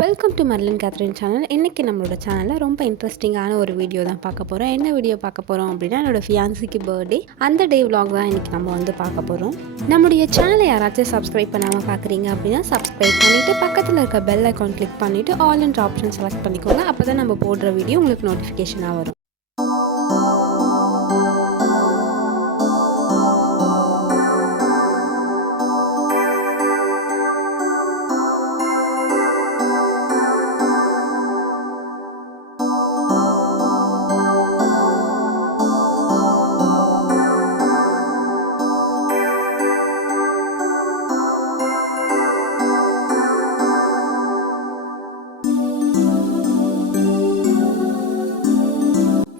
Welcome to Marlin Catherine channel. இன்றைக்கி நம்மளோட சேனலில் ரொம்ப இன்ட்ரெஸ்டிங்கான ஒரு வீடியோ தான் பார்க்க போகிறோம். என்ன வீடியோ பார்க்க போகிறோம் அப்படின்னா, என்னோடய ஃபியான்சிக்கு பர்த்டே அந்த டே vlog தான் இன்றைக்கி நம்ம வந்து பார்க்க போகிறோம். நம்முடைய சேனலை யாராச்சும் சப்ஸ்கிரைப் பண்ணாமல் பார்க்குறீங்க அப்படின்னா சப்ஸ்கிரைப் பண்ணிவிட்டு பக்கத்தில் இருக்க பெல் ஐக்கான் கிளிக் பண்ணிவிட்டு ஆல் என்ற ஆப்ஷன் செலக்ட் பண்ணிக்கோங்க. அப்போ தான் நம்ம போடுற வீடியோ உங்களுக்கு நோட்டிஃபிகேஷனாக வரும்.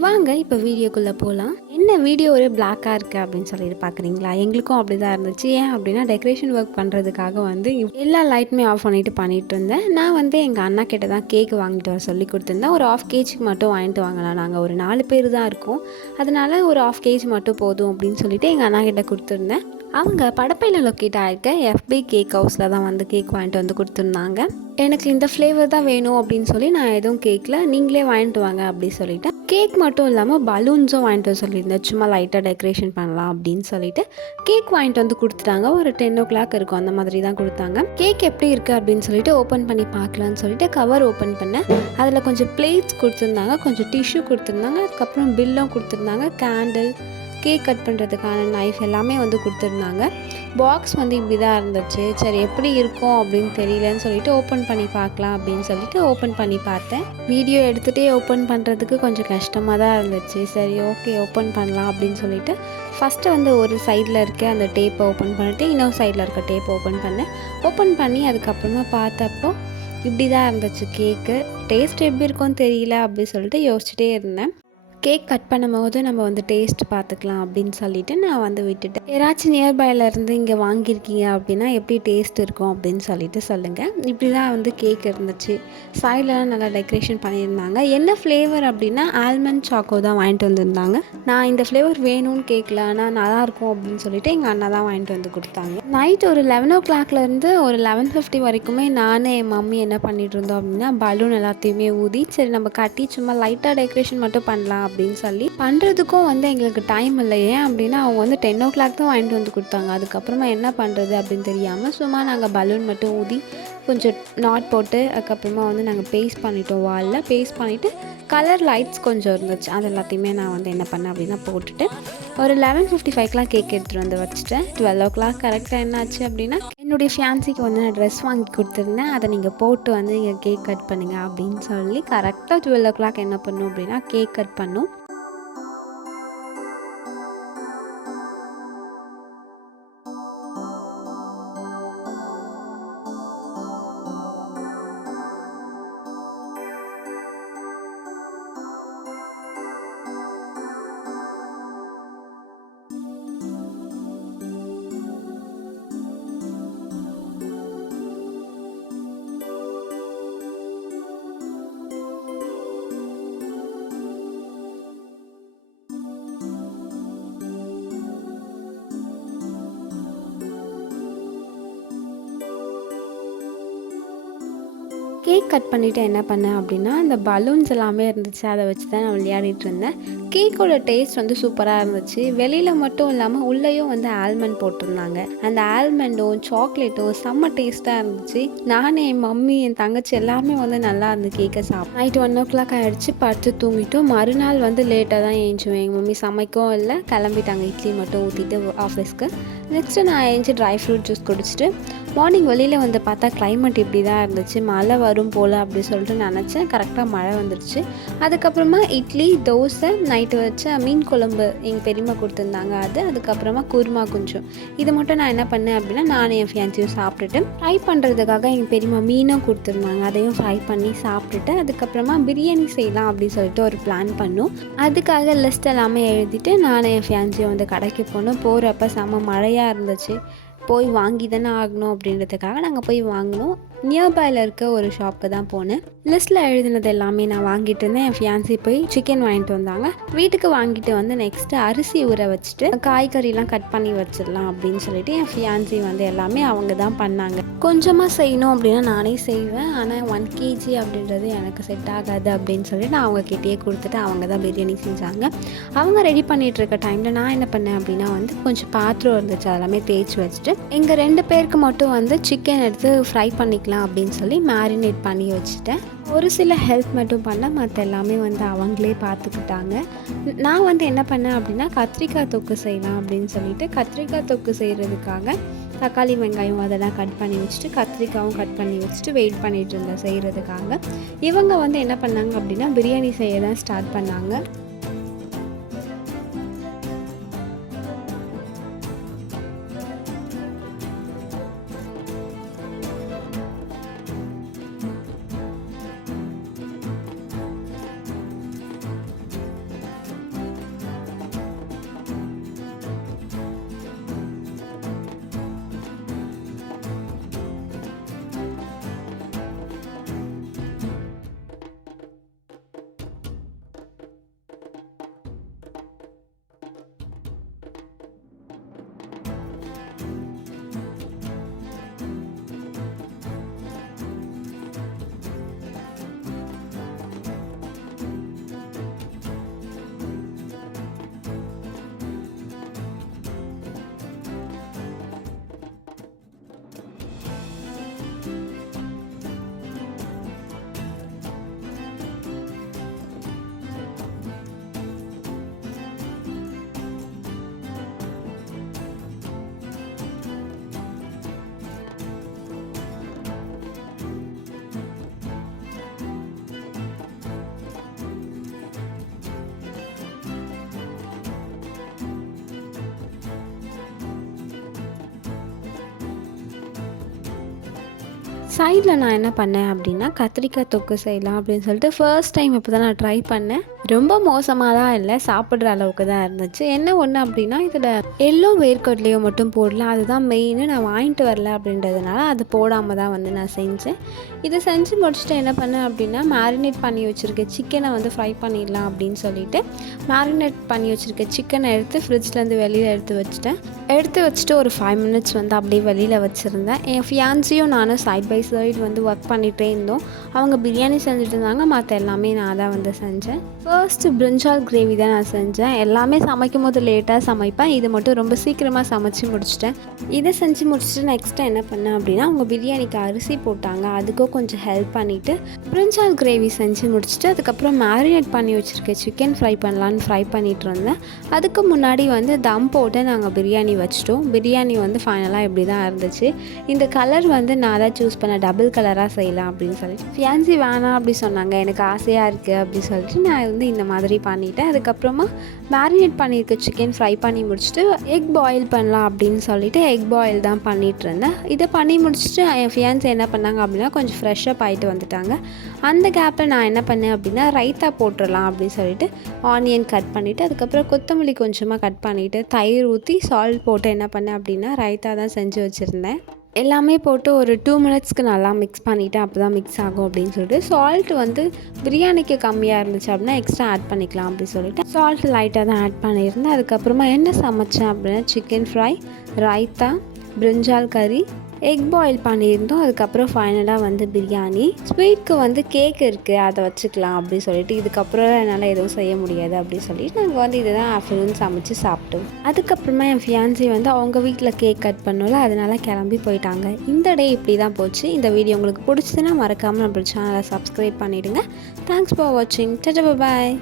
வாங்க இப்போ வீடியோக்குள்ளே போகலாம். என்ன வீடியோ ஒரே பிளாக்காக இருக்குது அப்படின்னு சொல்லிட்டு பார்க்குறீங்களா? எங்களுக்கும் அப்படி தான் இருந்துச்சு. ஏன் அப்படின்னா, டெக்கரேஷன் ஒர்க் பண்ணுறதுக்காக வந்து எல்லா லைட்டுமே ஆஃப் பண்ணிட்டு இருந்தேன். நான் வந்து எங்கள் அண்ணா கிட்ட தான் கேக் வாங்கிட்டு வர சொல்லி கொடுத்துருந்தேன். ஒரு 1/2 kg மட்டும் வாங்கிட்டு வாங்கலாம், நாங்கள் ஒரு 4 பேர் தான் இருக்கோம், அதனால ஒரு 1/2 kg மட்டும் போதும் அப்படின்னு சொல்லிட்டு எங்கள் அண்ணா கிட்ட கொடுத்துருந்தேன். அவங்க படப்பையில் லொக்கேட் ஆகிருக்க எஃபி கேக் ஹவுஸில் தான் வந்து கேக் வாங்கிட்டு வந்து கொடுத்துருந்தாங்க. எனக்கு இந்த ஃப்ளேவர் தான் வேணும் அப்படின்னு சொல்லி நான் எதுவும் கேக்கில், நீங்களே வாங்கிட்டு வாங்க அப்படி சொல்லிவிட்டேன். கேக் மட்டும் இல்லாமல் பலூன்ஸும் வாங்கிட்டு வர சொல்லியிருந்தேன், சும்மா லைட்டாக டெக்கரேஷன் பண்ணலாம் அப்படின்னு சொல்லிட்டு கேக் வாங்கிட்டு வந்து கொடுத்துட்டாங்க. ஒரு 10 o'clock இருக்கும், அந்த மாதிரி தான் கொடுத்தாங்க. கேக் எப்படி இருக்குது அப்படின்னு சொல்லிட்டு ஓப்பன் பண்ணி பார்க்கலான்னு சொல்லிட்டு கவர் ஓப்பன் பண்ணேன். அதில் கொஞ்சம் பிளேட்ஸ் கொடுத்துருந்தாங்க, கொஞ்சம் டிஷ்யூ கொடுத்துருந்தாங்க, அதுக்கப்புறம் பில்லும் கொடுத்துருந்தாங்க, கேண்டில், கேக் கட் பண்ணுறதுக்கான நைஃப் எல்லாமே வந்து கொடுத்துருந்தாங்க. பாக்ஸ் வந்து இப்படி தான் இருந்துச்சு. சரி எப்படி இருக்கும் அப்படின்னு தெரியலன்னு சொல்லிட்டு ஓப்பன் பண்ணி பார்க்கலாம் அப்படின்னு சொல்லிட்டு ஓப்பன் பண்ணி பார்த்தேன். வீடியோ எடுத்துகிட்டே ஓப்பன் பண்ணுறதுக்கு கொஞ்சம் கஷ்டமாக தான் இருந்துச்சு. சரி ஓகே ஓப்பன் பண்ணலாம் அப்படின்னு சொல்லிட்டு ஃபஸ்ட்டு வந்து ஒரு சைடில் இருக்க அந்த டேப்பை ஓப்பன் பண்ணிவிட்டு இன்னொரு சைடில் இருக்க டேப்பை ஓப்பன் பண்ணேன். ஓப்பன் பண்ணி அதுக்கப்புறமா பார்த்தப்போ இப்படி தான் இருந்துச்சு கேக்கு. டேஸ்ட் எப்படி இருக்கும்னு தெரியல அப்படின்னு சொல்லிட்டு யோசிச்சுட்டே இருந்தேன். கேக் கட் பண்ணும்போது நம்ம வந்து டேஸ்ட் பார்த்துக்கலாம் அப்படின்னு சொல்லிவிட்டு நான் வந்து விட்டுட்டேன். யாராச்சும் நியர்பையில் இருந்து இங்கே வாங்கியிருக்கீங்க அப்படின்னா எப்படி டேஸ்ட் இருக்கும் அப்படின்னு சொல்லிட்டு சொல்லுங்கள். இப்படி தான் வந்து கேக் இருந்துச்சு. சைட்லலாம் நல்லா டெக்கரேஷன் பண்ணியிருந்தாங்க. என்ன ஃப்ளேவர் அப்படின்னா, ஆல்மண்ட் சாக்கோ தான் வாங்கிட்டு வந்திருந்தாங்க. நான் இந்த ஃப்ளேவர் வேணும்னு கேட்கல, ஆனால் நல்லாயிருக்கும் அப்படின்னு சொல்லிட்டு எங்கள் அண்ணா தான் வாங்கிட்டு வந்து கொடுத்தாங்க. நைட் ஒரு 11 o'clockலேருந்து ஒரு 11:50 வரைக்குமே நானும் என் மம்மி என்ன பண்ணிகிட்டு இருந்தோம் அப்படின்னா, பலூன் எல்லாத்தையுமே ஊதி சரி நம்ம கட்டி சும்மா லைட்டாக டெக்கரேஷன் மட்டும் பண்ணலாம் அப்படின்னு சொல்லி பண்ணுறதுக்கும் வந்து எங்களுக்கு டைம் இல்லை. ஏன் அப்படின்னா, அவங்க வந்து 10 o'clock தான் வாங்கிட்டு வந்து கொடுத்தாங்க. அதுக்கப்புறமா என்ன பண்ணுறது அப்படின்னு தெரியாமல் சும்மா நாங்கள் பலூன் மட்டும் ஊதி கொஞ்சம் நாட் போட்டு அதுக்கப்புறமா வந்து நாங்கள் பேஸ்ட் பண்ணிட்டோம். வாலில் பேஸ்ட் பண்ணிவிட்டு கலர் லைட்ஸ் கொஞ்சம் இருந்துச்சு, அது எல்லாத்தையுமே நான் வந்து என்ன பண்ணேன் அப்படின்னா போட்டுட்டு ஒரு 11:55 கேக் எடுத்துகிட்டு வந்து வச்சுட்டேன். 12 o'clock கரெக்டாக என்னாச்சு அப்படின்னா, என்னுடைய ஃபியான்சிக்கு வந்து நான் ட்ரெஸ் வாங்கி கொடுத்துருந்தேன். அதை நீங்கள் போட்டு வந்து நீங்கள் கேக் கட் பண்ணுங்கள் அப்படின்னு சொல்லி கரெக்டாக 12 o'clock என்ன பண்ணும் அப்படின்னா கேக் கட் பண்ணும். கேக் கட் பண்ணிவிட்டு என்ன பண்ணேன் அப்படின்னா, அந்த பலூன்ஸ் எல்லாமே இருந்துச்சு, அதை வச்சு தான் நான் விளையாடிட்டு இருந்தேன். கேக்கோட டேஸ்ட் வந்து சூப்பராக இருந்துச்சு. வெளியில் மட்டும் இல்லாமல் உள்ளேயும் வந்து ஆல்மண்ட் போட்டிருந்தாங்க. அந்த ஆல்மண்டும் சாக்லேட்டும் செம்ம டேஸ்ட்டாக இருந்துச்சு. நானும் என் மம்மி என் தங்கச்சி எல்லாருமே வந்து நல்லா அந்த கேக்கை சாப்பிட்டோம். நைட் 1 o'clock ஆகிடுச்சு, படுத்து தூங்கிட்டோம். மறுநாள் வந்து லேட்டாக தான் ஏஞ்சுவேன். எங்கள் மம்மி சமைக்கவும் இல்லை, கிளம்பிட்டாங்க இட்லி மட்டும் ஊற்றிட்டு ஆஃபீஸ்க்கு. நெக்ஸ்ட்டு நான் ஏஞ்சி ட்ரை ஃப்ரூட் ஜூஸ் குடிச்சிட்டு மார்னிங் வெளியில் வந்து பார்த்தா கிளைமேட் இப்படி தான் இருந்துச்சு. மழை வரும் போல் அப்படி சொல்லிட்டு நினச்சேன். கரெக்டாக மழை வந்துருச்சு. அதுக்கப்புறமா இட்லி, தோசை, நைட்டு வச்ச மீன் குழம்பு எங்கள் பெரியம்மா கொடுத்துருந்தாங்க அது, அதுக்கப்புறமா குருமா கொஞ்சம். இதை மட்டும் நான் என்ன பண்ணேன் அப்படின்னா, நானும் என் ஃபியான்சியும் சாப்பிட்டுட்டு ஃப்ரை பண்ணுறதுக்காக எங்கள் பெரியம்மா மீனும் கொடுத்துருந்தாங்க, அதையும் ஃப்ரை பண்ணி சாப்பிட்டுட்டு அதுக்கப்புறமா பிரியாணி செய்யலாம் அப்படின்னு சொல்லிட்டு ஒரு பிளான் பண்ணோம். அதுக்காக லிஸ்ட் எல்லாமே எழுதிட்டு நானும் என் ஃபியான்சியும் வந்து கடைக்கு போனோம். போகிறப்ப செம்ம மழையாக இருந்துச்சு. போய் வாங்கி தானே ஆகணும் அப்படின்றதுக்காக நாங்கள் போய் வாங்கினோம். நியர்பையில் இருக்க ஒரு ஷாப்புக்கு தான் போனேன். லிஸ்ட்டில் எழுதினது எல்லாமே நான் வாங்கிட்டு இருந்தேன். என் ஃபியான்சி போய் சிக்கன் வாங்கிட்டு வந்தாங்க. வீட்டுக்கு வாங்கிட்டு வந்து நெக்ஸ்ட்டு அரிசி ஊற வச்சுட்டு காய்கறிலாம் கட் பண்ணி வச்சிடலாம் அப்படின்னு சொல்லிட்டு என் ஃபியான்சி வந்து எல்லாமே அவங்க தான் பண்ணாங்க. கொஞ்சமாக செய்யணும் அப்படின்னா நானே செய்வேன், ஆனால் 1 kg அப்படின்றது எனக்கு செட் ஆகாது அப்படின்னு சொல்லிட்டு நான் அவங்கக்கிட்டேயே கொடுத்துட்டு அவங்க தான் பிரியாணி செஞ்சாங்க. அவங்க ரெடி பண்ணிகிட்டு இருக்க டைமில் நான் என்ன பண்ணேன் அப்படின்னா வந்து கொஞ்சம் பாத்திரம் இருந்துச்சு, அதெல்லாமே தேய்ச்சி வச்சுட்டு எங்கள் 2 பேருக்கு மட்டும் வந்து சிக்கன் எடுத்து ஃப்ரை பண்ணிக்கலாம் அப்படின்னு சொல்லி மேரினேட் பண்ணி வச்சுட்டேன். ஒரு சில ஹெல்ப் மட்டும் பண்ணேன், மற்ற எல்லாமே வந்து அவங்களே பார்த்துக்கிட்டாங்க. நான் வந்து என்ன பண்ணேன் அப்படின்னா கத்திரிக்காய் தொக்கு செய்யலாம் அப்படின்னு சொல்லிட்டு கத்திரிக்காய் தொக்கு செய்கிறதுக்காக தக்காளி வெங்காயம் அதெல்லாம் கட் பண்ணி வச்சுட்டு கத்திரிக்காயும் கட் பண்ணி வச்சுட்டு வெயிட் பண்ணிகிட்டு இருந்தேன் செய்கிறதுக்காக. இவங்க வந்து என்ன பண்ணாங்க அப்படின்னா பிரியாணி செய்ய தான் ஸ்டார்ட் பண்ணாங்க. சைடில் நான் என்ன பண்ணேன் அப்படின்னா கத்திரிக்காய் தொக்கு செய்யலாம் அப்படின்னு சொல்லிட்டு ஃபர்ஸ்ட் டைம் இப்போ தான் நான் ட்ரை பண்ணேன். ரொம்ப மோசமாக தான் இல்லை, சாப்பிட்ற அளவுக்கு தான் இருந்துச்சு. என்ன ஒன்று அப்படின்னா இதில் எல்லோ வேர்க்கடலையோ மட்டும் போடலாம், அதுதான் மெயின். நான் வாங்கிட்டு வரல அப்படின்றதுனால அது போடாமல் தான் வந்து நான் செஞ்சேன். இதை செஞ்சு முடிச்சுட்டு என்ன பண்ணேன் அப்படின்னா மேரினேட் பண்ணி வச்சுருக்க சிக்கனை வந்து ஃப்ரை பண்ணிடலாம் அப்படின்னு சொல்லிட்டு மேரினேட் பண்ணி வச்சுருக்க சிக்கனை எடுத்து ஃப்ரிட்ஜ்லேருந்து வெளியில் எடுத்து வச்சுட்டு ஒரு 5 minutes வந்து அப்படியே வெளியில் வச்சுருந்தேன். என் ஃபியான்சியும் நானும் சைட் பை சைடு வந்து ஒர்க் பண்ணிகிட்டே இருந்தோம். அவங்க பிரியாணி செஞ்சுட்டு இருந்தாங்க, மற்ற எல்லாமே நான் தான் வந்து செஞ்சேன். ஃபர்ஸ்ட்டு பிரிஞ்சால் கிரேவி தான் நான் செஞ்சேன். எல்லாமே சமைக்கும் போது லேட்டாக சமைப்பேன், இது மட்டும் ரொம்ப சீக்கிரமாக சமைச்சு முடிச்சிட்டேன். இதை செஞ்சு முடிச்சுட்டு நெக்ஸ்ட்டு என்ன பண்ணேன் அப்படின்னா அவங்க பிரியாணிக்கு அரிசி போட்டாங்க, அதுக்கும் கொஞ்சம் ஹெல்ப் பண்ணிவிட்டு பிரிஞ்சால் கிரேவி செஞ்சு முடிச்சுட்டு அதுக்கப்புறம் மேரினேட் பண்ணி வச்சுருக்க சிக்கன் ஃப்ரை பண்ணிட்டு இருந்தேன். அதுக்கு முன்னாடி வந்து தம் போட்டு நாங்கள் பிரியாணி வச்சிட்டோம். பிரியாணி வந்து ஃபைனலாக இப்படி தான் இருந்துச்சு. இந்த கலர் வந்து நான் தான் சூஸ் பண்ண, டபுள் கலராக செய்யலாம் அப்படின்னு சொல்லிட்டு ஃபியான்சி வேணாம் அப்படி சொன்னாங்க. எனக்கு ஆசையாக இருக்குது அப்படி சொல்லிட்டு நான் வந்து இந்த மாதிரி பண்ணிவிட்டேன். அதுக்கப்புறமா மேரினேட் பண்ணியிருக்க சிக்கன் ஃப்ரை பண்ணி முடிச்சுட்டு எக் பாயில் பண்ணலாம் அப்படின்னு சொல்லிட்டு எக் பாயில் தான் பண்ணிகிட்டு இருந்தேன். இதை பண்ணி முடிச்சுட்டு என் ஃபியான்சி என்ன பண்ணாங்க அப்படின்னா கொஞ்சம் ஃப்ரெஷ்ஷப் ஆகிட்டு வந்துட்டாங்க. அந்த கேப்பில் நான் என்ன பண்ணேன் அப்படின்னா ரைத்தா போட்டுடலாம் அப்படின்னு சொல்லிட்டு ஆனியன் கட் பண்ணிவிட்டு அதுக்கப்புறம் கொத்தமல்லி கொஞ்சமாக கட் பண்ணிவிட்டு தயிர் ஊற்றி சால்ட் போட்டு என்ன பண்ணேன் அப்படின்னா ரைத்தா தான் செஞ்சு வச்சுருந்தேன். எல்லாமே போட்டு ஒரு 2 minutesக்கு நல்லா மிக்ஸ் பண்ணிவிட்டு அப்போ தான் மிக்ஸ் ஆகும் அப்படின்னு சொல்லிட்டு சால்ட் வந்து பிரியாணிக்கு கம்மியாக இருந்துச்சு அப்படின்னா எக்ஸ்ட்ரா ஆட் பண்ணிக்கலாம் அப்படின்னு சொல்லிட்டு சால்ட் லைட்டாக தான் ஆட் பண்ணியிருந்தேன். அதுக்கப்புறமா என்ன சமைச்சேன் அப்படின்னா சிக்கன் ஃப்ரை, ரைத்தா, பிரிஞ்சால் கறி, எக் பாயில் பண்ணியிருந்தோம். அதுக்கப்புறம் ஃபைனலாக வந்து பிரியாணி. ஸ்வீட்க்கு வந்து கேக் இருக்குது, அதை வச்சுக்கலாம் அப்படின்னு சொல்லிட்டு இதுக்கப்புறம் என்னால் எதுவும் செய்ய முடியாது அப்படின்னு சொல்லிட்டு நாங்கள் வந்து இதை தான் ஆஃப்டர்நூன் சமைச்சு சாப்பிட்டோம். அதுக்கப்புறமா என் ஃபியான்சி வந்து அவங்க வீட்டில் கேக் கட் பண்ணல, அதனால கிளம்பி போயிட்டாங்க. இந்த டே இப்படி தான் போச்சு. இந்த வீடியோ உங்களுக்கு பிடிச்சதுன்னா மறக்காமல் நம்ம சேனலை சப்ஸ்கிரைப் பண்ணிவிடுங்க. தேங்க்ஸ் ஃபார் வாட்சிங். டாடா பாய்.